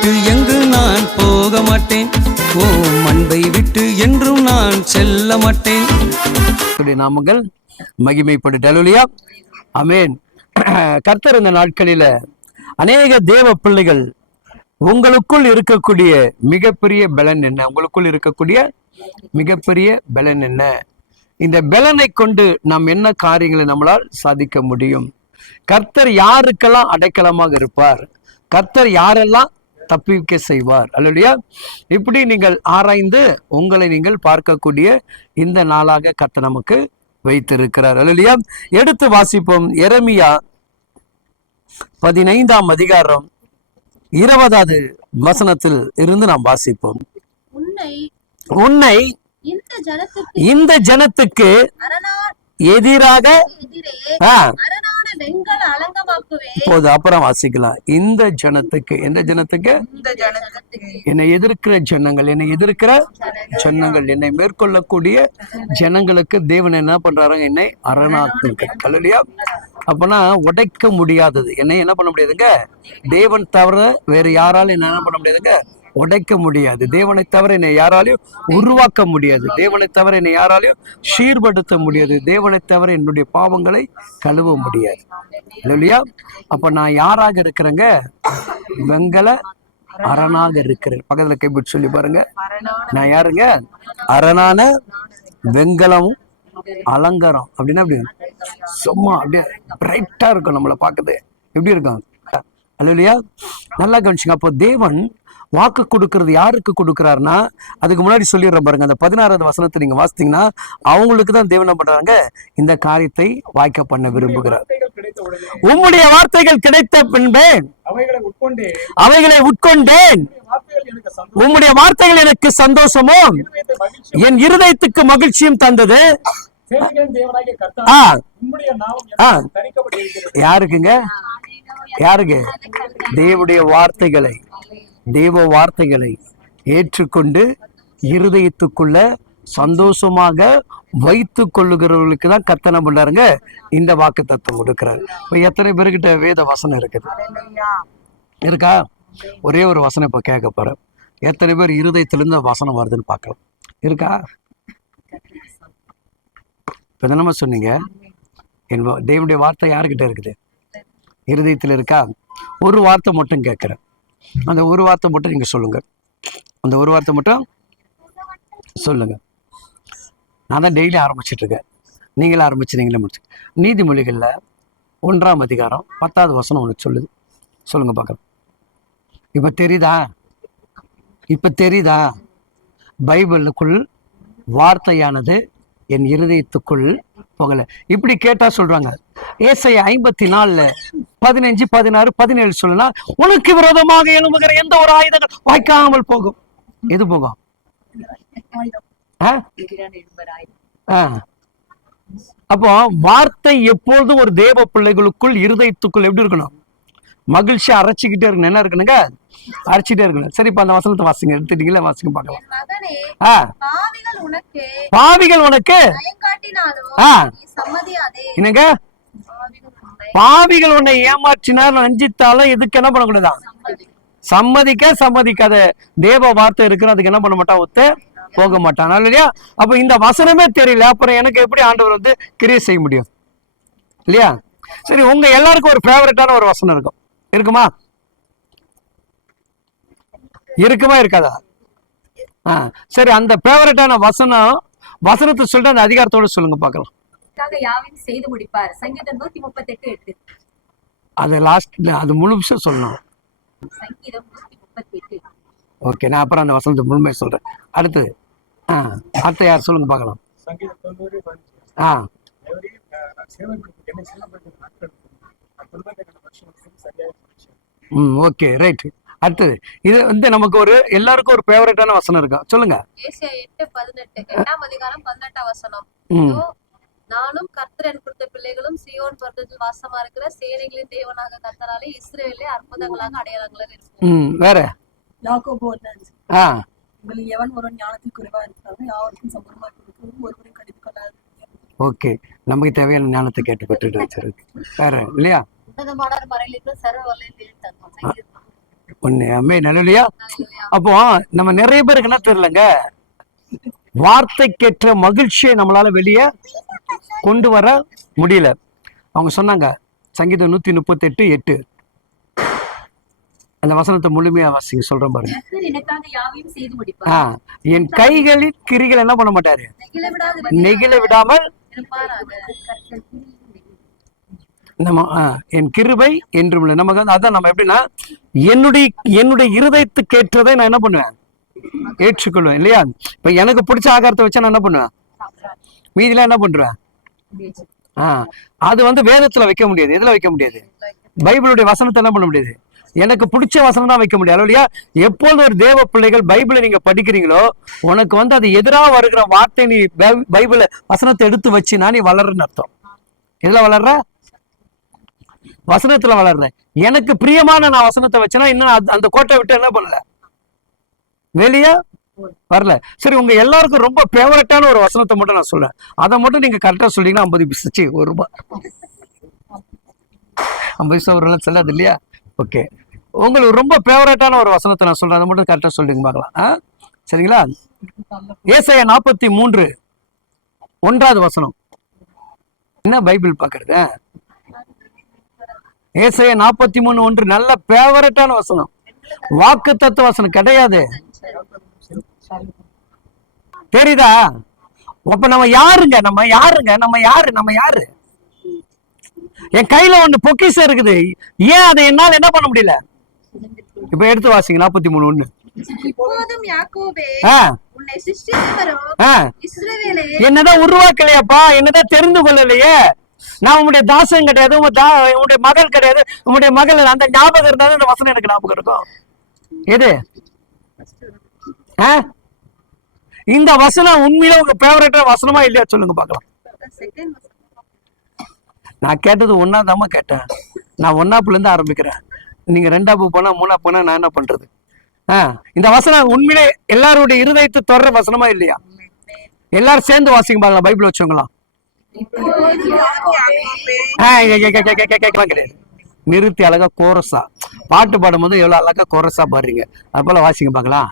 விட்டு எங்கு நான் போக மாட்டேன்? ஓ அன்பை விட்டு என்றும் நான் செல்ல மாட்டேன். நாமங்கள் மகிமைப்படு. டலுலியா. அமேன் கர்த்தர் இந்த நாட்களில் அநேக தேவ பிள்ளைகள் உங்களுக்குள் இருக்கக்கூடிய மிகப்பெரிய பலன் என்ன? உங்களுக்குள் இருக்கக்கூடிய மிகப்பெரிய பலன் என்ன? இந்த பலனை கொண்டு நாம் என்ன காரியங்களை நம்மளால் சாதிக்க முடியும்? கர்த்தர் யாருக்கெல்லாம் அடைக்கலமாக இருப்பார்? கர்த்தர் யாரெல்லாம் தப்பிக்க செய்வார். அல்லையா? இப்படி நீங்கள் ஆராய்ந்து உங்களை நீங்கள் பார்க்கக்கூடிய இந்த நாளாக கர்த்தர் நமக்கு வைத்திருக்கிறார். அல்லையா? எடுத்து வாசிப்போம். எரமியா பதினைந்தாம் அதிகாரம் இருபதாவது வசனத்தில் இருந்து நாம் வாசிப்போம். உன்னை இந்த ஜனத்துக்கு எதிராக இப்போது அப்புறம் வாசிக்கலாம். இந்த ஜனத்துக்கு எந்த ஜனத்துக்கு? இந்த ஜனத்துக்கு. என்னை எதிர்க்கிற ஜனங்கள் என்னை எதிர்க்கிற ஜனங்கள். என்னை மேற்கொள்ளக்கூடிய ஜனங்களுக்கு தேவன் என்ன பண்றாருங்க? என்னை அரணாக்குங்க. கல்லடியா அப்பனா உடைக்க முடியாதது. என்னை என்ன பண்ண முடியாதுங்க? தேவன் தவிர வேற யாராலும் என்ன என்ன பண்ண முடியாதுங்க? உடைக்க முடியாது. தேவனை தவிர என்னை யாராலையும் உருவாக்க முடியாது. தேவனை தவிர என்னை யாராலையும் சீர்படுத்த முடியாது. தேவனை தவிர என்னுடைய பாவங்களை கழுவ முடியாது. இல்லையா அப்ப நான் யாராக இருக்கிறேங்க? வெங்கல அரணாக இருக்கிறேன். பக்கத்துல கைப்பிட்டு சொல்லி பாருங்க. நான் யாருங்க? அரணான வெங்கலம் அலங்காரம். அப்படின்னா அப்படி சும்மா அப்படியே பிரைட்டா இருக்கும் நம்மளை பார்க்குது எப்படி இருக்கும்? அல்லையா நல்லா கவனிச்சுங்க. அப்போ தேவன் வாக்கு கொடுக்கறது யாருக்கு கொடுக்குறாருன்னா அதுக்கு முன்னாடி சொல்லிடுறேன் பாருங்க அந்த பதினாறாவது வசனத்தை நீங்க வாசித்தீங்கன்னா அவங்களுக்கு தான் தேவன் என்ன பண்றாங்க இந்த காரியத்தை வாய்க்க பண்ண விரும்புகிறார். உம்முடைய வார்த்தைகள் கிடைத்த பின்பே அவைகளை உட்கொண்டே அவைகளை உட்கொண்டேன். உம்முடைய வார்த்தைகள் எனக்கு சந்தோஷமும் என் இருதயத்துக்கு மகிழ்ச்சியும் தந்தது. யாருக்குங்க? யாருக்கு தேவனுடைய வார்த்தைகளை. தேவ வார்த்தைகளை ஏற்றுக்கொண்டு இருதயத்துக்குள்ள சந்தோஷமாக வைத்து கொள்ளுகிறவர்களுக்கு தான் கத்தனை பண்ணாருங்க இந்த வாக்கு தத்துவம் கொடுக்குறாரு. இப்போ எத்தனை பேர்கிட்ட வேத வசனம் இருக்குது? இருக்கா? ஒரே ஒரு வசனம் இப்போ கேட்க போகிறேன் எத்தனை பேர் இருதயத்திலிருந்து வசனம் வருதுன்னு பார்க்கலாம். இருக்கா? இப்போ என்னமா சொன்னீங்க? என் தேவனுடைய வார்த்தை யாருக்கிட்ட இருக்குது? இருதயத்தில் இருக்கா? ஒரு வார்த்தை மட்டும் கேட்குறேன். அந்த ஒரு வார்த்தை மட்டும் நீங்கள் சொல்லுங்கள் அந்த ஒரு வார்த்தை மட்டும் சொல்லுங்கள் நான் தான் டெய்லி ஆரம்பிச்சிட்ருக்கேன் நீங்களே ஆரம்பிச்சு நீங்களே முடிச்சு. நீதிமொழிகளில் ஒன்றாம் அதிகாரம் பத்தாவது வசனம் ஒன்று சொல்லுது. சொல்லுங்கள் பார்க்கலாம். இப்போ தெரியுதா? இப்போ தெரியுதா? பைபிளுக்குள் வார்த்தையானது என் இருதயத்துக்குள் போகல இப்படி கேட்டா சொல்றாங்க. ஏசை ஐம்பத்தி நாலுல பதினஞ்சு பதினாறு பதினேழு சொல்லலாம் உனக்கு விரோதமாக எழும்புகிற எந்த ஒரு ஆயுதங்கள் வாய்க்காமல் போகும். எது போகும்? அப்போ வார்த்தை எப்பொழுதும் ஒரு தேவ பிள்ளைகளுக்குள் இருதயத்துக்குள் எப்படி இருக்கணும்? மகிழ்ச்சி அரைச்சிக்கிட்டே இருக்கணும். என்ன இருக்கணுங்க? அரைச்சிட்டே இருக்கணும். சரி இப்ப அந்த வசனத்தை வாசிங்க. எடுத்துட்டீங்களா? வாசிங்க பார்க்கலாம். ஆ. பாவிகள் உனக்கு ஆ. என்னங்க? பாவிகள் உன்னை ஏமாற்றினார் அஞ்சித்தாலும் இதுக்கு என்ன பண்ணக்கூடாதான் சம்மதிக்க சம்மதிக்காத தேவ வார்த்தை இருக்குன்னு அதுக்கு என்ன பண்ண மாட்டான் ஒத்து போக மாட்டான் இல்லையா அப்ப இந்த வசனமே தெரியல. அப்புறம் எனக்கு எப்படி ஆண்டவர் வந்து கிரியை செய்ய முடியும்? இல்லையா? சரி உங்க எல்லாருக்கும் ஒரு ஃபேவரட்டான ஒரு வசனம் இருக்கும். இருக்குமா? இருக்குமா இருக்காதா? ஆ சரி அந்த ஃபேவரட்டான வசனம் வசனத்தை சொல்லிட்டு அந்த அதிகாரத்தோட சொல்லுங்க பார்க்கலாம். செய்து முடிப்பார். சங்கீதம் நூத்தி முப்பத்தி எட்டு. எட்டு அது லாஸ்ட் அது முழுசா சொல்லணும். ஓகே நான் அப்புறம் அந்த வசனத்தை முழுமையை சொல்றேன். அடுத்தது ஆ அடுத்த யார் சொல்லுங்க பார்க்கலாம். ஆ தேவரே, அஹ், நான் சேவகருக்கு என்னை செல்லப்பட்ட நாட்கள் நான் துன்பத்தை கண்ட வருஷம் சரியாக முடிச்சேன் ம் ஓகே ரைட் அடுத்தது இது வந்து நமக்கு ஒரு எல்லாருக்கும் ஒரு ஃபேவரட்டான வசனம் இருக்கும் சொல்லுங்க. ஏசியா எட்டு பதினெட்டு எட்டாம் அதிகாரம் பதினெட்டாம் வசனம். நானும் கர்த்தரன் கொடுத்த பிள்ளைகளும் சியோன் பர்வதத்தில் வாசமா இருக்கிற சேனைகளின் தேவனாக கர்த்தராலே இஸ்ரேலே அற்புதங்களாக அடையாளங்களாக இருக்கும். ம் வேற? யாக்கோபு ஆ. உங்களில் எவன் ஒரு ஞானத்தில் குறைவா இருக்கிறாரோ யாவருக்கும் சம்பளமாக கொடுக்கவும் ஒருவரையும் கடிந்து கொள்ளாது ஓகே. நமக்கு தேவையான ஞானத்தை கேட்டு பெற்றுட்டு வச்சிருக்கு. வேற இல்லையா? இல்லையா அப்போ நம்ம நிறைய பேருக்கு என்ன தெரியலங்க? வார்த்தைக்கேற்ற மகிழ்ச்சியை நம்மளால வெளியே கொண்டு வர முடியல. அவங்க சொன்னாங்க சங்கீதம் நூத்தி முப்பத்தெட்டு எட்டு. அந்த வசனத்தை முழுமையா வாசிங்க சொல்றேன் பாருங்க. ஆ என் கைகளின் கிரிகள் என்ன பண்ண மாட்டாரு? நெகிழ விடாமல் நம்ம ஆ, என் கிருபை என்றும் இல்லை. நமக்கு வந்து அதான் நம்ம எப்படின்னா என்னுடைய என்னுடைய இருதயத்துக்கு ஏற்றதை நான் என்ன பண்ணுவேன்? ஏற்றுக்கொள்வேன் இல்லையா? இப்ப எனக்கு பிடிச்ச ஆகாரத்தை வச்சா நான் என்ன பண்ணுவேன்? மீதிலாம் என்ன பண்றேன்? ஆ அது வந்து வேதத்துல வைக்க முடியாது. எதுல வைக்க முடியாது? பைபிளுடைய வசனத்தை என்ன பண்ண முடியாது? எனக்கு பிடிச்ச வசனம் தான் வைக்க முடியாது. இல்லையா? எப்போது ஒரு தேவ பிள்ளைகள் பைபிளை நீங்க படிக்கிறீங்களோ உனக்கு வந்து அது எதிராக வருகிற வார்த்தை நீ பை- பைபிளை வசனத்தை எடுத்து வச்சுனா நீ வளர்றன்னு அர்த்தம். எதுல வளர்ற? வசனத்துல வளர்றேன். எனக்கு பிரியமான நான் வசனத்தை வச்சேன்னா இன்னும் அந்த- அந்த கோட்டை விட்டு என்ன பண்ணல? வெளியே வரல. சரி உங்க எல்லாருக்கும் ரொம்ப ஃபேவரட்டான ஒரு வசனத்தை மட்டும் நான் சொல்றேன். அதை மட்டும் நீங்க கரெக்டா சொல்லிங்கன்னா ஐம்பது பிசிச்சு ஒரு ரூபாய். ஐம்பது பைசா ஒரு நாள் செல்லாது இல்லையா? ஓகே உங்களுக்கு ரொம்ப ஃபேவரட்டான ஒரு வசனத்தை நான் சொல்றேன். அதை மட்டும் கரெக்டா சொல்லுங்க பார்க்கலாம். ஆ? சரிங்களா? ஏசைய நாற்பத்தி மூன்று ஒன்றாவது வசனம். என்ன பைபிள் பாக்குறது ஏசாயா நாற்பத்தி மூணு ஒன்று நல்ல ஃபேவரட்டான வசனம். வாக்கு தத்துவ வசனம் கிடையாது. தெரியுதா? அப்ப நம்ம யாருங்க? நம்ம யாருங்க? நம்ம யாரு? நம்ம யாரு? என் கையில ஒண்ணு பொக்கிஷம் இருக்குது. ஏன் அதை என்னால என்ன பண்ண முடியல? இப்ப எடுத்து வாசிங்க நாற்பத்தி மூணு ஒண்ணு என்னதான் உருவாக்கலையாப்பா என்னதான் தெரிந்து கொள்ளலையே. நான் உங்களுடைய தாசன் கிடையாது உங்க தா உங்களுடைய மகள் கிடையாது உங்களுடைய மகள் அந்த ஞாபகம் இருந்தாலும் இந்த வசனம் எனக்கு ஞாபகம் இருக்கும். எது? இந்த வசனம் உண்மையில உங்க ஃபேவரட்டா வசனமா இல்லையா சொல்லுங்க பார்க்கலாம். நான் கேட்டது ஒன்னா ஒன்னாதாம்மா கேட்டேன். நான் ஒன்னாப்புல இருந்து ஆரம்பிக்கிறேன். நீங்க ரெண்டாப்பு போனா மூணா போனா நான் என்ன பண்றது? ஆஹ் இந்த வசனம் உண்மையிலே எல்லாருடைய இருதயத்தை தொடர வசனமா இல்லையா? எல்லாரும் சேர்ந்து வாசிங்க பாக்கலாம் பைபிள் வச்சவங்களாம். நிறுத்தி அழகா கோரஸா பாட்டு பாடும்போது எவ்வளவு அழகா கோரஸா பாடுறீங்க. அது போல வாசிங்க பார்க்கலாம்.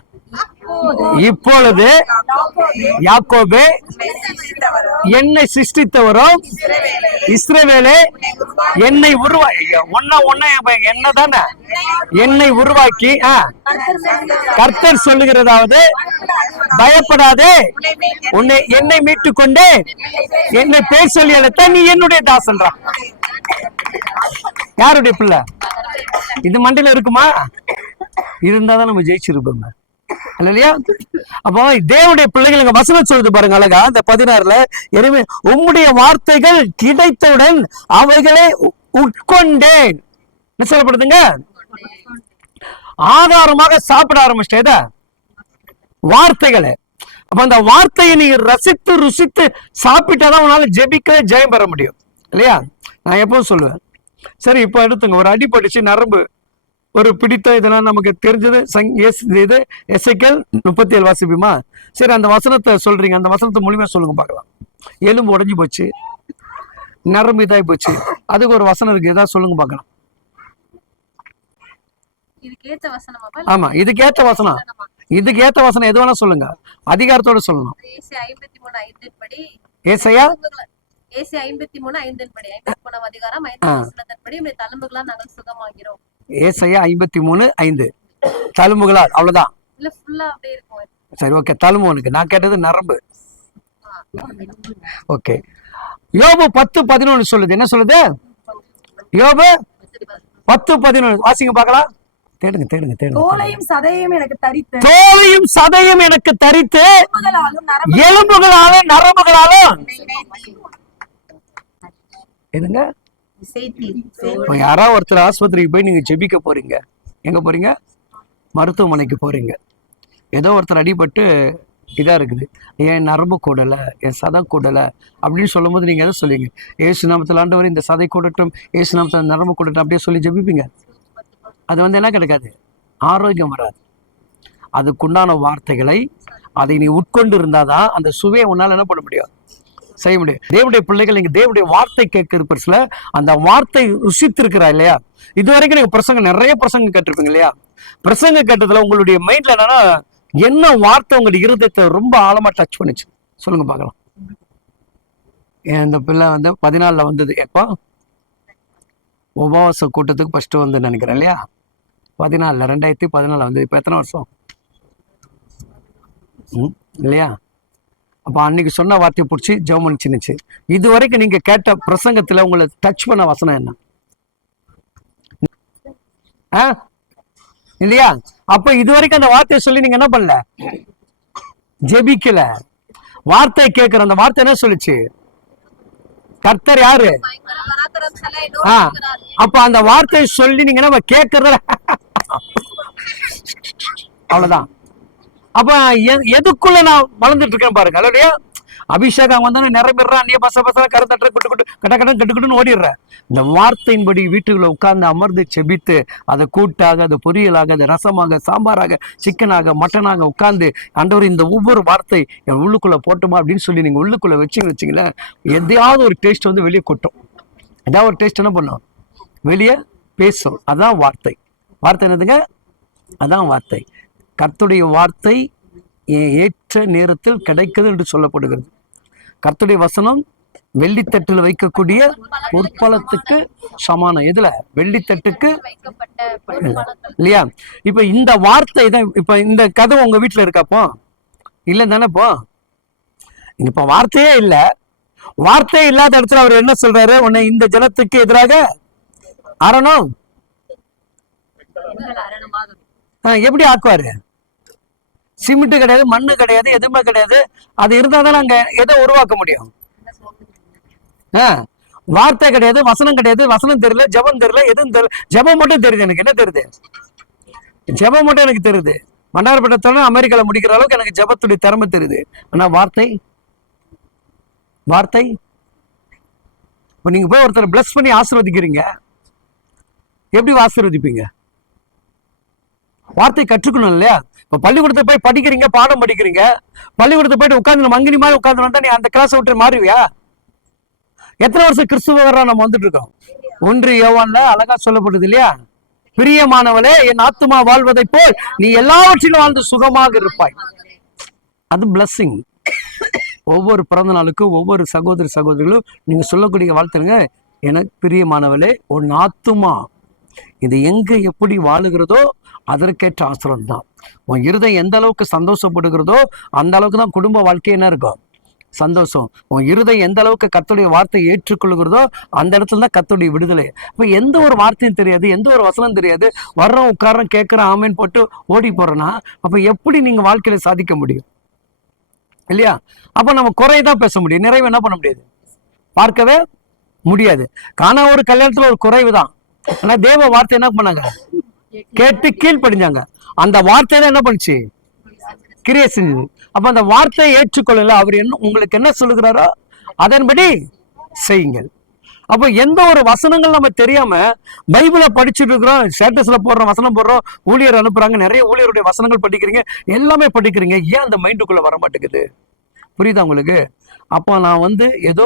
இப்பொழுது யாக்கோபே என்னை சிருஷ்டித்தவரும் இஸ்ரவேலே என்னை உருவாக்கி ஒன்ன ஒன்ன என்ன தானே என்னை உருவாக்கி கர்த்தர் சொல்லுகிறதாவது பயப்படாதே உன்னை என்னை மீட்டு கொண்டு என்னை பேர் சொல்லி அழைத்த நீ என்னுடைய தாசன்றா. யாருடைய பிள்ளை? இது மண்டையில இருக்குமா? இருந்தாதான் நம்ம ஜெயிச்சிருப்போம். இல்லையா? அப்போ தேவனுடைய பிள்ளைகளுங்க வசனம் சொல்லுது பாருங்க அழகா அந்த பதினாறுல எனவே உம்முடைய வார்த்தைகள் கிடைத்தவுடன் அவைகளை உட்கொண்டேன். என்ன சொல்லப்படுதுங்க? ஆதாரமாக சாப்பிட ஆரம்பிச்சிட்டே வார்த்தைகளை. அப்ப அந்த வார்த்தையை நீ ரசித்து ருசித்து சாப்பிட்டாதான் உன்னால ஜெபிக்க ஜெயம் பெற முடியும். இல்லையா? நான் எப்பவும் சொல்லுவேன். சரி இப்ப எடுத்துங்க. ஒரு அடிபடிச்சு நரம்பு. ஒரு பிடித்த இதெல்லாம் நமக்கு தெரிஞ்சது. சங் எஸ் இது எஸ்ஐக்கல் முப்பத்தி ஏழு வாசிப்புமா சரி அந்த வசனத்தை சொல்றீங்க. அந்த வசனத்தை முழுமையா சொல்லுங்க பார்க்கலாம். எலும்பு உடைஞ்சு போச்சு. நரம்பு இதாகி போச்சு. அதுக்கு ஒரு வசனம் இருக்கு. ஏதாவது சொல்லுங்க பார்க்கலாம். ஆமா இதுக்கு ஏத்த வசனம் இதுக்கு ஏத்த வசனம் எது வேணா சொல்லுங்க. அதிகாரத்தோட சொல்லணும். ஏசையா? ஏசி ஐம்பத்தி மூணு ஐந்தின் படி. ஐம்பத்தி மூணாம் அதிகாரம் ஐந்து வசனத்தின் படி உடைய தழும்புகளால் நாங்கள் சுகமாகிறோம். ஏசையா ஐம்பத்தி மூணு ஐந்து. தழும்புகளால் இருக்கும். சரி ஓகே தழும்பு உனக்கு. நான் கேட்டது நரம்பு. ஓகே யோபு பத்து பதினொன்னு சொல்லுது. என்ன சொல்லுது? யோபு பத்து பதினொன்று வாசிங்க பார்க்கலாம். தேடுங்க தேடுங்க தேடுங்க தோலையும் சதையும் எனக்கு தரித்து. தோலையும் சதையும் எனக்கு தரித்து. எலும்புகளாலும் நரம்பு எலும்புகளாலும் நரம்புகளாலும். எதுங்க இப்போ யாராவது ஒருத்தர் ஆஸ்பத்திரிக்கு போய் நீங்க ஜெபிக்க போறீங்க? எங்க போறீங்க? மருத்துவமனைக்கு போறீங்க. ஏதோ ஒருத்தர் அடிபட்டு இதா இருக்குது. என் நரம்பு கூடல? என் சதம் கூடல? அப்படின்னு சொல்லும்போது நீங்க எதை சொல்லுவீங்க? ஏசு நாமத்தில் ஆண்டவர் இந்த சதை கூடட்டும் ஏசு நாமத்தில் நரம்பு கூடட்டும் அப்படியே சொல்லி ஜெபிப்பீங்க? அது வந்து என்ன கிடைக்காது? ஆரோக்கியம் வராது. அதுக்குண்டான வார்த்தைகளை அதை நீ உட்கொண்டு இருந்தாதான் அந்த சுவையை உன்னால என்ன பண்ண முடியும்? செய்ய முடியும். தேவடைய பிள்ளைகள் நீங்க தேவடைய வார்த்தை கேட்கிற பெருசில் அந்த வார்த்தை ருசித்திருக்கிறா இல்லையா? இது வரைக்கும் நீங்க பிரசங்கம் நிறைய பிரசங்கம் கேட்டிருப்பீங்க இல்லையா? பிரசங்க கேட்டதுல உங்களுடைய மைண்ட்ல என்னன்னா என்ன வார்த்தை உங்களுடைய இருதயத்தை ரொம்ப ஆழமா டச் பண்ணுச்சு? சொல்லுங்க பார்க்கலாம். இந்த பிள்ளை வந்து பதினாலுல வந்தது? எப்போ? உபவாச கூட்டத்துக்கு ஃபர்ஸ்ட் வந்து நினைக்கிறேன் இல்லையா? பதினாலில் ரெண்டாயிரத்தி பதினாலில் வந்து இப்போ எத்தனை வருஷம்? ம், இல்லையா? அப்போ அன்னைக்கு சொன்ன வார்த்தையை பிடிச்சி ஜெபம் சின்னுச்சு இது வரைக்கும் நீங்க கேட்ட பிரசங்கத்துல உங்களை டச் பண்ண வசனம் என்ன? ஆ? இல்லையா? அப்போ இது வரைக்கும் அந்த வார்த்தையை சொல்லி நீங்க என்ன பண்ணல? ஜெபிக்கல. வார்த்தையை கேட்குற அந்த வார்த்தை என்ன சொல்லுச்சு? கர்த்தர் யாரு? ஆ. அப்ப அந்த வார்த்தையை சொல்லி நீங்க நம்ம கேட்கறத அவ்வளவுதான். அப்ப எ- எதுக்குள்ள நான் வளர்ந்துட்டு இருக்கேன் பாருங்க. அதோடைய அபிஷேகம் வந்தோன்னு நிரம்பிடுறான் நீ பச பச கருத்தட்ட குட்டு குட்டு கட்ட கட்ட கட்டு கட்டுன்னு ஓடிடுறேன் இந்த வார்த்தையின்படி வீட்டுக்குள்ள உட்கார்ந்து அமர்ந்து செபித்து அதை கூட்டாக அது பொரியலாக அது ரசமாக சாம்பாராக சிக்கனாக மட்டனாக உட்கார்ந்து அண்டவர் இந்த ஒவ்வொரு வார்த்தை என் உள்ளுக்குள்ள போட்டுமா அப்படின்னு சொல்லி நீங்க உள்ளுக்குள்ள வச்சீங்கன்னு வச்சீங்களேன் எதையாவது ஒரு டேஸ்ட் வந்து வெளியே கொட்டும். ஏதாவது ஒரு டேஸ்ட் என்ன பண்ணும்? வெளியே பேசும். அதான் வார்த்தை. வார்த்தை என்னதுங்க? அதான் வார்த்தை. கர்த்துடைய வார்த்தை ஏற்ற நேரத்தில் கிடைக்குது என்று சொல்லப்படுகிறது. கர்த்துடைய வசனம் வெள்ளித்தட்டில் வைக்கக்கூடிய பொற்பலத்துக்கு சமானம். எதுல? வெள்ளித்தட்டுக்கு இல்லையா? இப்ப இந்த வார்த்தை தான் இப்ப இந்த கதை உங்க வீட்டுல இருக்காப்போ இல்லை தானே இப்போ இப்ப வார்த்தையே இல்லை. வார்த்தையே இல்லாத இடத்துல அவர் என்ன சொல்றாரு? உன்னை இந்த ஜனத்துக்கு எதிராக அரணம் ஆ, எப்படி ஆக்குவாரு? சிமெண்ட் கிடையாது மண்ணு கிடையாது எதுவுமே கிடையாது. அது இருந்தால் தான் நாங்கள் எதை உருவாக்க முடியும்? ஆ, வார்த்தை கிடையாது வசனம் கிடையாது வசனம் தெரியல ஜெபம் தெரியல எதுவும் தெரியல. ஜெபம் மட்டும் தெரியுது எனக்கு. என்ன தெரியுது? ஜெபம் மட்டும் எனக்கு தெரியுது. மன்னார்பட்டத்தோட அமெரிக்கால முடிக்கிற அளவுக்கு எனக்கு ஜெபத்துடைய திறமை தெரியுது. ஆனால் வார்த்தை? வார்த்தை? இப்போ நீங்கள் போய் ஒருத்தரை பிளஸ் பண்ணி ஆசீர்வதிக்கிறீங்க. எப்படி ஆசீர்வதிப்பீங்க? வார்த்தை கற்றுக்கணும் இல்லையா? இப்போ பள்ளிக்கூடத்தை போய் படிக்கிறீங்க பாடம் படிக்கிறீங்க. பள்ளிக்கூடத்தில் போயிட்டு உட்காந்து மங்கினி மாதிரி உட்காந்து வந்தா நீ அந்த கிளாஸ் விட்டு மாறுவியா? எத்தனை வருஷம் கிறிஸ்துவரா நம்ம வந்துட்டு இருக்கோம்? ஒன்று யோவான்ல அழகா சொல்லப்படுது இல்லையா? பிரியமானவளே என் ஆத்துமா வாழ்வதை போல் நீ எல்லாவற்றிலும் வாழ்ந்து சுகமாக இருப்பாய். அது பிளஸ்ஸிங் ஒவ்வொரு பிறந்த நாளுக்கும் ஒவ்வொரு சகோதரி சகோதரிகளும் நீங்க சொல்லக்கூடிய வாழ்த்துருங்க எனக்கு பிரியமானவளே உன் ஆத்துமா இது எங்க எப்படி வாழுகிறதோ அதற்கேற்ற ஆசிரம் தான் உன் இருதயம் எந்த அளவுக்கு சந்தோஷப்படுகிறதோ அந்த அளவுக்கு தான் குடும்ப வாழ்க்கை என்ன இருக்கும் சந்தோஷம். உன் இருதயம் எந்த அளவுக்கு கத்துடைய வார்த்தை ஏற்றுக்கொள்கிறதோ அந்த இடத்துல தான் கத்துடைய விடுதலை. இப்போ எந்த ஒரு வார்த்தையும் தெரியாது எந்த ஒரு வசனம் தெரியாது. வர்றோம் உட்காரம் கேட்குறோம் ஆமேன்னு போட்டு ஓடி போறோன்னா அப்போ எப்படி நீங்க வாழ்க்கையில சாதிக்க முடியும்? இல்லையா? அப்போ நம்ம குறைய தான் பேச முடியும். நிறைவு என்ன பண்ண முடியாது? பார்க்கவே முடியாது. காணா ஒரு கல்யாணத்துல ஒரு குறைவு தான் ஆனால் தேவ வார்த்தை என்ன பண்ணாங்க? கேட்டு கீழ்ப்படிஞ்சாங்க. அந்த வார்த்தை தான் என்ன பண்ணுச்சு? கிரியை செஞ்சது. அப்ப அந்த வார்த்தையை ஏற்றுக்கொள்ளல. அவர் என்ன உங்களுக்கு என்ன சொல்லுகிறாரோ அதன்படி செய்யுங்கள். அப்போ எந்த ஒரு வசனங்கள் நம்ம தெரியாம பைபிளை படிச்சுட்டு இருக்கிறோம் ஸ்டேட்டஸ்ல போடுறோம் வசனம் போடுறோம் ஊழியர் அனுப்புறாங்க நிறைய ஊழியருடைய வசனங்கள் படிக்கிறீங்க எல்லாமே படிக்கிறீங்க. ஏன் அந்த மைண்டுக்குள்ள வர மாட்டேங்குது? புரியுதா உங்களுக்கு? அப்போ நான் வந்து ஏதோ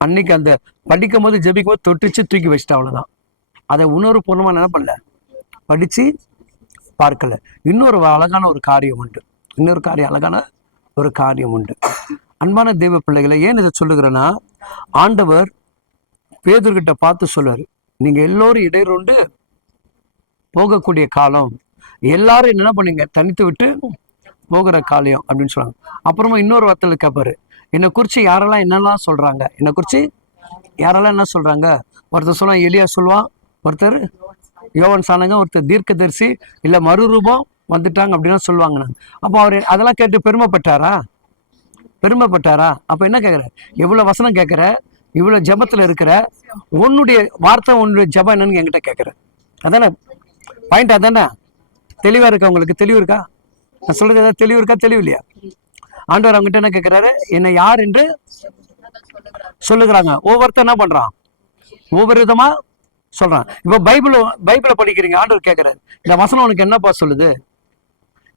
அன்னைக்கு அந்த படிக்கும் போது ஜெபிக்கும் போது தொட்டுச்சு தூக்கி வச்சுட்டேன் அவ்வளவுதான். அதை உணர்வு பூர்வமா என்ன பண்ணல? படித்து பார்க்கல. இன்னொரு அழகான ஒரு காரியம் உண்டு. இன்னொரு காரியம் அழகான ஒரு காரியம் உண்டு. அன்பான தெய்வ பிள்ளைகளை ஏன் இதை சொல்லுகிறேன்னா ஆண்டவர் பேதர்கிட்ட பார்த்து சொல்லுவார் நீங்கள் எல்லோரும் இடையிறொண்டு போகக்கூடிய காலம் எல்லாரும் என்ன பண்ணீங்க தனித்து விட்டு போகிற காலியம் அப்படின்னு சொல்லுவாங்க அப்புறமா இன்னொரு வார்த்தையில் கேட்பாரு என்னை குறித்து யாரெல்லாம் என்னெல்லாம் சொல்கிறாங்க என்னை குறித்து யாரெல்லாம் என்ன சொல்கிறாங்க ஒருத்தர் சொல்லுவான் எலியா சொல்லுவான் ஒருத்தர் யோவன் சாணங்க ஒருத்தர் தீர்க்கதரிசி இல்லை மறுரூபம் வந்துட்டாங்க அப்படின்னு சொல்லுவாங்க அப்போ அவர் அதெல்லாம் கேட்டு பெருமைப்பட்டாரா? பெருமைப்பட்டாரா? அப்போ என்ன கேட்குற எவ்வளோ வசனம் கேட்குற இவ்வளோ ஜெபத்தில் இருக்கிற உன்னுடைய வார்த்தை உன்னுடைய ஜெபம் என்னன்னு என்கிட்ட கேட்குற அதானே? பாயிண்ட் அதானே? தெளிவாக இருக்கா உங்களுக்கு? தெளிவு இருக்கா? நான் சொல்றது ஏதாவது தெளிவு இருக்கா? தெளிவு இல்லையா? ஆண்டவர் அவங்ககிட்ட என்ன கேட்குறாரு என்னை யார் என்று சொல்லுகிறாங்க. ஒவ்வொருத்தர் என்ன பண்றான்? ஒவ்வொரு விதமா சொல்றான். இப்போ பைபிள் பைபிளை படிக்கிறீங்க ஆண்டவர் கேட்குறாரு. இந்த வசனம் உனக்கு என்னப்பா சொல்லுது?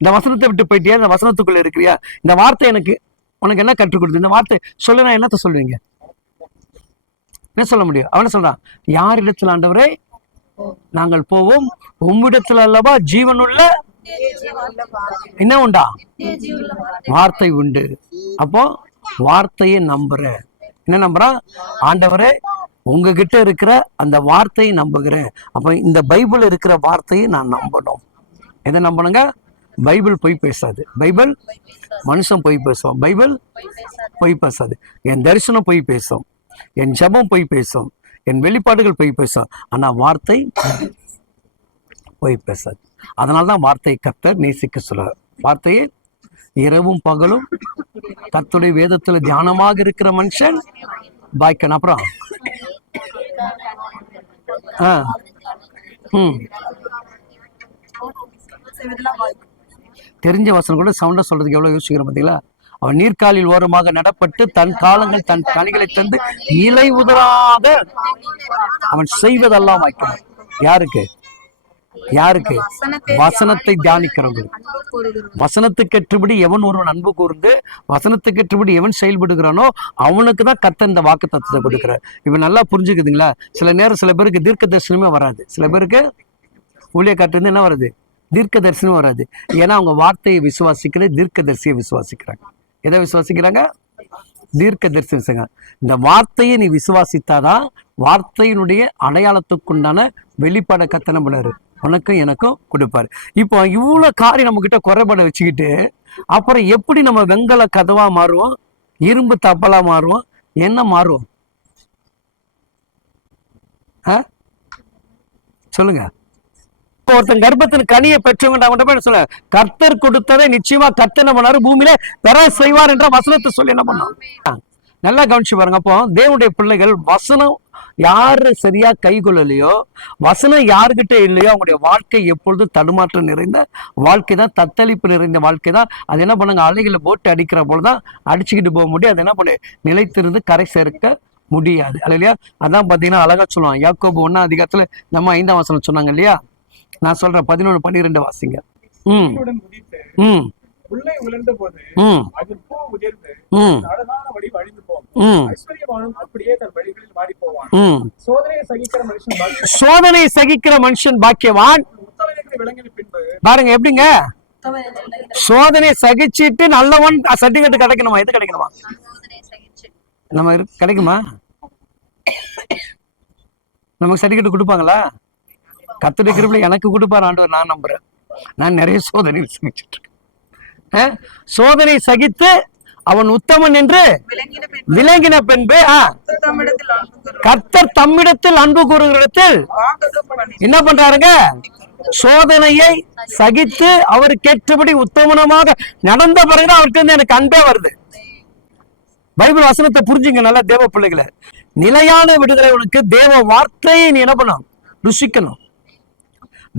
இந்த வசனத்தை விட்டு போயிட்டியா? இந்த வசனத்துக்குள்ள இருக்கிறியா? இந்த வார்த்தை எனக்கு உனக்கு என்ன கற்றுக் கொடுத்து இந்த வார்த்தை சொல்லுனா என்னத்த சொல்லுவீங்க? என்ன சொல்ல முடியும்? அவன சொல்றான்? யார் இடத்துல ஆண்டவரே? நாங்கள் போவோம். உம்மிடத்துல அல்லவா? ஜீவனுள்ள என்ன உண்டா? வார்த்தை. உண்டு. அப்போ வார்த்தையை நம்புற. என்ன நம்புறான் ஆண்டவரே உங்ககிட்ட இருக்கிற அந்த வார்த்தையை நம்புகிறேன். அப்போ இந்த பைபிள் இருக்கிற வார்த்தையை நான் நம்பணும். எதை நம்பணுங்க? பைபிள் பொய் பேசாது. பைபிள்? மனுஷன் பொய் பேசுவோம் பைபிள்? பொய் பேசாது. என் தரிசனம் பொய் பேசும். என் ஜெபம் பொய் பேசும். என் வெளிப்பாடுகள் பொய் பேசும். ஆனா வார்த்தை பொய் பேசாது. அதனால தான் வார்த்தையை கத்தர் நேசிக்க சொல்ல வார்த்தையை இரவும் பகலும் கத்துடைய வேதத்துல தியானமாக இருக்கிற மனுஷன் பாய்க்கன் அப்புறம் ஆ. ம். தெரிஞ்ச வசனம் கூட சவுண்டா சொல்றதுக்கு எவ்வளவு யோசிக்கிறோம் பாத்தீங்களா? அவன் நீர்க்காலில் ஓரமாக நடப்பட்டு தன் காலங்கள் தன் கனிகளை தந்து இலை உதராத அவன் செய்வதெல்லாம் வாய்க்கணும் யாருக்கு? யாருக்கு? வசனத்தை தியானிக்கிறவங்களுக்கு வசனத்துக்கு ஏற்றபடி எவன் ஒருவன் அன்பு கூர்ந்து வசனத்துக்கு ஏற்றபடி எவன் செயல்படுகிறானோ அவனுக்கு தான் கத்த இந்த வாக்கு தத்துவத்தை கொடுக்குறார். இவன் நல்லா புரிஞ்சுக்குதுங்களா? சில நேரம் சில பேருக்கு தீர்க்க தரிசனமே வராது. சில பேருக்கு ஊழியக்காட்டு என்ன வருது? தீர்க்க தரிசனம் வராது. ஏன்னா அவங்க வார்த்தையை விசுவாசிக்கிற தீர்க்க தரிசியை விசுவாசிக்கிறாங்க. எதை விசுவாசிக்கிறாங்க? தீர்க்க தரிசி விசுவாங்க இந்த வார்த்தையை நீ விசுவாசித்தாதான் வார்த்தையினுடைய அடையாளத்துக்குண்டான வெளிப்பாட கத்தனை பண்ணாரு உனக்கும் எனக்கும் கொடுப்பாரு. இப்போ இவ்வளோ காரியம் நம்ம கிட்ட குறைபாடு வச்சுக்கிட்டு அப்புறம் எப்படி நம்ம வெங்கல கதவா மாறுவோம் இரும்பு தப்பலா மாறுவோம் என்ன மாறுவோம்? ஆ? சொல்லுங்க. இப்போ ஒருத்தன் கர்ப்பத்தின் கனியை பெற்றவங்க அவன்கிட்ட போய் சொல்ல? கர்த்தர் கொடுத்ததை நிச்சயமா கர்த்தர் என்ன பண்ணாரு பூமியில பெற செய்வார் என்ற வசனத்தை சொல்லி என்ன பண்ணோம்? நல்லா கவனிச்சு பாருங்க. அப்போ தேவனுடைய பிள்ளைகள் வசனம் யாரு சரியா கை கொள்ளலையோ வசனம் யாருகிட்ட இல்லையோ அவங்களுடைய வாழ்க்கை எப்பொழுதும் தடுமாற்றம் நிறைந்த வாழ்க்கை தான் தத்தளிப்பு நிறைந்த வாழ்க்கை தான். அது என்ன பண்ணுங்க? அலைகளை போட்டு அடிக்கிற போலதான் அடிச்சுக்கிட்டு போக முடியும். அது என்ன பண்ணு? நிலைத்திருந்து கரை சேர்க்க முடியாது. இல்லையா அதான் பாத்தீங்கன்னா அழகா சொல்லுவான் யாக்கோபு ஒன்னா அதிகாரத்துல நம்ம ஐந்தாம் வசனம் சொன்னாங்க இல்லையா? நான் சொல்றேன். பதினொன்று பன்னிரெண்டு வாசிங்க. ம். ம். உள்ளே உலர்ந்த போது ம். அது பூ உதிர்ந்து ம். அழகான வடி வழிந்து போகும். ம். ஐஸ்வர்யவானும் அப்படியே தன் வழிகளில் மாறி போவான் சோதனையை சகிக்கிற மனுஷன் பாக்கியவான். சோதனை சகிக்கிற மனுஷன் பாக்கியவான். விளங்கின பின்பு பாருங்க எப்படிங்க? சோதனை சகிச்சிட்டு நல்லவன் சர்டிபிகேட் கிடைக்கணுமா? எது கிடைக்கணுமா? நம்ம கிடைக்குமா? நமக்கு சர்டிபிகேட் கொடுப்பாங்களா? கத்துடைய கிருபையில எனக்கு கொடுப்பார் ஆண்டவர் நான் நம்புறேன். நான் நிறைய சோதனை சகிச்சிட்டு இருக்கேன். ஆ? சோதனை சகித்து அவன் உத்தமன் என்று விளங்கின பின் விளங்கின பின்பு கர்த்தர் தம்மிடத்தில் அன்பு வாக்குத்தம் பண்ணி என்ன பண்றாருங்க? சோதனையை சகித்து அவர் கேட்டபடி உத்தமனமாக நடந்த பிறகுதான் அவருக்கு வந்து எனக்கு அன்பே வருது. பைபிள் வசனத்தை புரிஞ்சுங்க நல்லா தேவ பிள்ளைகளை. நிலையான விடுதலை உனக்கு தேவ வார்த்தையை நீ என்ன பண்ணணும்? ருசிக்கணும்.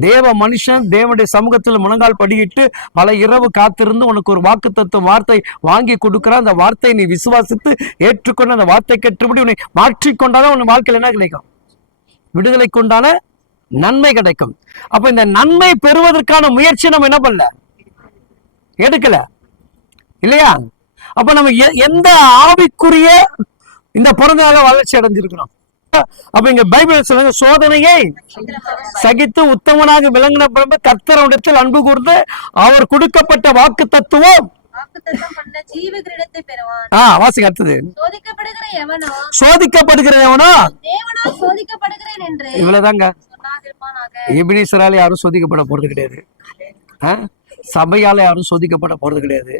தேவ மனுஷன் தேவனுடைய சமூகத்தில் முழங்கால் படியிட்டு பல இரவு காத்திருந்து உனக்கு ஒரு வாக்கு தத்துவ வார்த்தை வாங்கி கொடுக்குற அந்த வார்த்தையை நீ விசுவாசித்து ஏற்றுக்கொண்டு அந்த வார்த்தை கேட்டபடி உன்னை மாற்றிக்கொண்டாதான் உன் வாழ்க்கையில் என்ன கிடைக்கும்? விடுதலைக்கு உண்டான நன்மை கிடைக்கும். அப்ப இந்த நன்மை பெறுவதற்கான முயற்சி நம்ம என்ன பண்ணல? எடுக்கல. இல்லையா? அப்ப நம்ம எ- எந்த ஆவிக்குரிய இந்த பிறந்த வளர்ச்சி அடைஞ்சிருக்கிறோம்? அப்ப இங்க பைபிள் சொல்லுங்க சோதனையை சகித்து உத்தமனாக விளங்கின பிறகு கர்த்தரிடத்தில் அன்பு கூர்ந்து அவர் கொடுக்கப்பட்ட வாக்கு தத்துவம். வாசிங்க அடுத்தது. சோதிக்கப்படுகிற எவனோ? இவ்வளவுதாங்க. எபினேசரால யாரும் சோதிக்கப்பட போறது கிடையாது? சபையால யாரும் சோதிக்கப்பட போறது கிடையாது.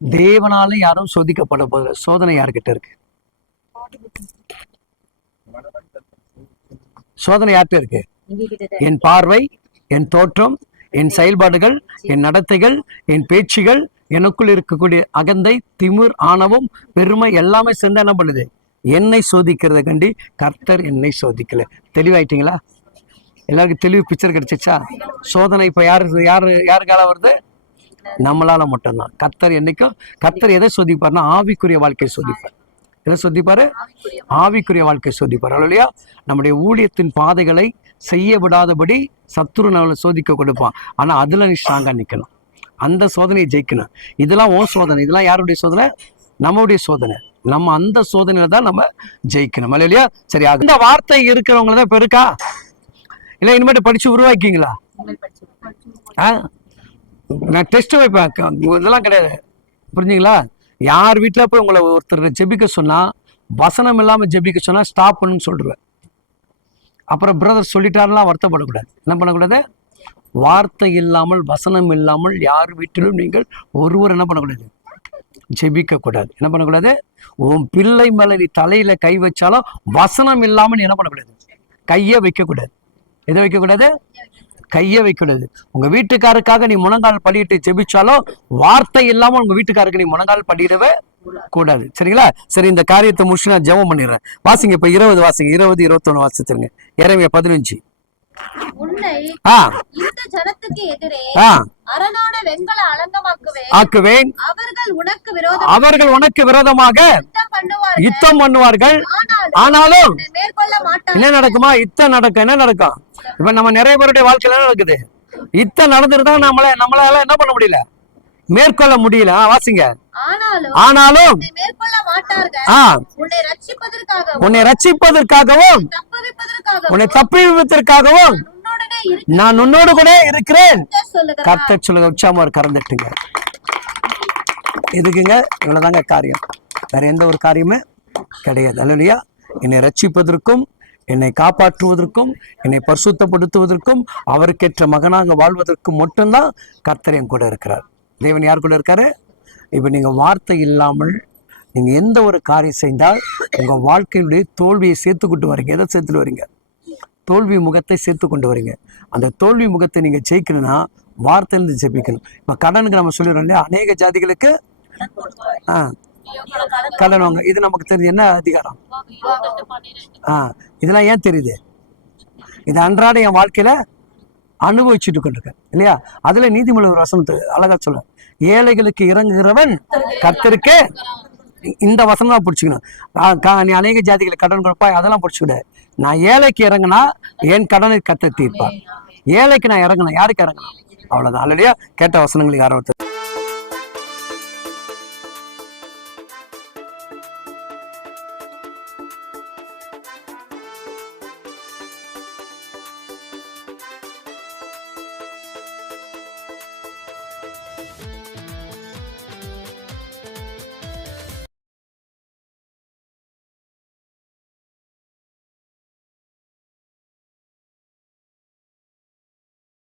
தேவனால யாரும் சோதிக்கப்பட போறது சோதனை யார்கிட்ட இருக்கு? சோதனை யார்கிட்ட இருக்கு? என் பார்வை என் தோற்றம் என் செயல்பாடுகள் என் நடத்தைகள் என் பேச்சுகள் எனக்குள் இருக்கக்கூடிய அகந்தை திமிர் ஆணவம் பெருமை எல்லாமே சேர்ந்து என்ன பண்ணுது? என்னை சோதிக்கிறத கண்டி கர்த்தர் என்னை சோதிக்கல. தெளிவாயிட்டீங்களா? எல்லாருக்கும் தெளிவு பிக்சர் கிடைச்சிச்சா? சோதனை இப்ப யாரு யாரு யாருக்கால வருது? நம்மளால மட்டும்தான். கர்த்தர் என்னைக்கும் கர்த்தர் எதை சோதிப்பார்னா ஆவிக்குரிய வாழ்க்கையை சோதிப்பார். எதை சோதிப்பாரு? ஆவிக்குரிய வாழ்க்கையை சோதிப்பார். இல்லையா நம்முடைய ஊழியத்தின் பாதைகளை செய்ய விடாதபடி சத்துரு நம்மளை சோதிக்க கொடுப்பான். ஆனா அதுல நீ ஸ்ட்ராங்கா நிக்கணும். அந்த சோதனையை ஜெயிக்கணும். இதெல்லாம் ஓ சோதனை. இதெல்லாம் யாருடைய சோதனை? நம்மளுடைய சோதனை. நம்ம அந்த சோதனையில தான் நம்ம ஜெயிக்கணும். இல்லையா சரி அந்த வார்த்தை இருக்கிறவங்க தான் இப்ப இருக்கா இல்ல இனிமேட்டு படிச்சு உருவாக்கிங்களா? ஆ? நான் டெஸ்ட் வைப்பேன். இதெல்லாம் கிடையாது. புரிஞ்சுங்களா? யார் வீட்டில் போய் உங்களை ஒருத்தர் ஜெபிக்க சொன்னால் வசனம் இல்லாமல் ஜெபிக்க சொன்னால் ஸ்டாப் பண்ணுன்னு சொல்லிடுவேன் அப்புறம் பிரதர் சொல்லிட்டாருலாம் வருத்தப்படக்கூடாது. என்ன பண்ணக்கூடாது? வார்த்தை இல்லாமல் வசனம் இல்லாமல் யார் வீட்டிலும் நீங்கள் ஒருவர் என்ன பண்ணக்கூடாது? ஜெபிக்கக்கூடாது. என்ன பண்ணக்கூடாது? உன் பிள்ளை மேலே நீ தலையில கை வச்சாலும் வசனம் இல்லாமல் நீ என்ன பண்ணக்கூடாது? கையை வைக்கக்கூடாது. எதை வைக்கக்கூடாது? கையை வைக்கக்கூடாது உங்க வீட்டுக்காருக்காக நீ முழங்கால் படிட்டு ஜெபிச்சாலும் வார்த்தை இல்லாம உங்க வீட்டுக்காருக்கு நீ முழங்கால் படிடவே கூடாது. சரிங்களா? சரி இந்த காரியத்தை முடிச்சு நான் ஜெபம் பண்ணிடுறேன். வாசிங்க இப்ப இருபது வாசிங்க. இருபது இருபத்தொன்னு வாசிச்சிருங்க. இறங்க பதினஞ்சு. உன்னை இந்த ஜனத்துக்கு எதிரே அரணான வெண்கல அலங்கமாக்குவேன். ஆக்குவேன். அவர்கள் உனக்கு விரோதம். அவர்கள் உனக்கு விரோதமாக யுத்தம் பண்ணுவார்கள். ஆனாலும் என்ன நடக்குமா? யுத்தம் நடக்கும் என்ன நடக்கும்? இப்ப நம்ம நிறைய பேருடைய வாழ்க்கையில நடக்குது? யுத்தம் நடந்துருந்தா நம்மள நம்மளால என்ன பண்ண முடியல? மேற்கொள்ள முடியல. வாசிங்க. ஆனாலும் உன்னை ரட்சிப்பதற்காகவும் உன்னை தப்பிவிப்பதற்காகவும் உன்னுடனே நான் உன்னோடு கூட இருக்கிறேன். கர்த்தர் சொல்லுங்க உச்சாம கறந்துட்டுங்க இதுக்குங்க இவ்வளவுதாங்க காரியம். வேற எந்த ஒரு காரியமே கிடையாது. அல்லையா என்னை ரட்சிப்பதற்கும் என்னை காப்பாற்றுவதற்கும் என்னை பரிசுத்தப்படுத்துவதற்கும் அவருக்கேற்ற மகனாக வாழ்வதற்கும் மட்டும்தான் கர்த்தர் என் கூட இருக்கிறார். தேவன் யாருக்குள்ளே இருக்காரு? இப்போ நீங்கள் வார்த்தை இல்லாமல் நீங்கள் எந்த ஒரு காரியம் செய்தால் உங்கள் வாழ்க்கையினுடைய தோல்வியை சேர்த்து கொண்டு வரீங்க. எதை சேர்த்துட்டு வரீங்க? தோல்வி முகத்தை சேர்த்து கொண்டு வரீங்க. அந்த தோல்வி முகத்தை நீங்கள் ஜெயிக்கணும்னா வார்த்தையிலிருந்து ஜெபிக்கணும். இப்போ கடனுக்கு நம்ம சொல்லிடுறோம் இல்லையா? அநேக ஜாதிகளுக்கு ஆ கடன் வாங்க. இது நமக்கு தெரிஞ்சு என்ன அதிகாரம்? ஆ இதெல்லாம் ஏன் தெரியுது? இது அன்றாட என் வாழ்க்கையில் அனுபவிச்சுட்டு கொண்டிருக்கேன். இல்லையா? அதுல நீதிமொழி ஒரு வசனத்து அழகா சொல்ல ஏழைகளுக்கு இறங்குகிறவன் கத்திருக்கே இந்த வசனம் தான் பிடிச்சிக்கணும். கா- நீ அநேக ஜாதிகளுக்கு கடன் கொடுப்பாய் அதெல்லாம் பிடிச்சிக்கிட. நான் ஏழைக்கு இறங்குனா என் கடனை கத்த தீர்ப்பார். ஏழைக்கு நான் இறங்கணும். யாருக்கு இறங்கணும்? அவ்வளவுதான். இல்லையா கேட்ட வசனங்களுக்கு யாரோ ஒருத்தர்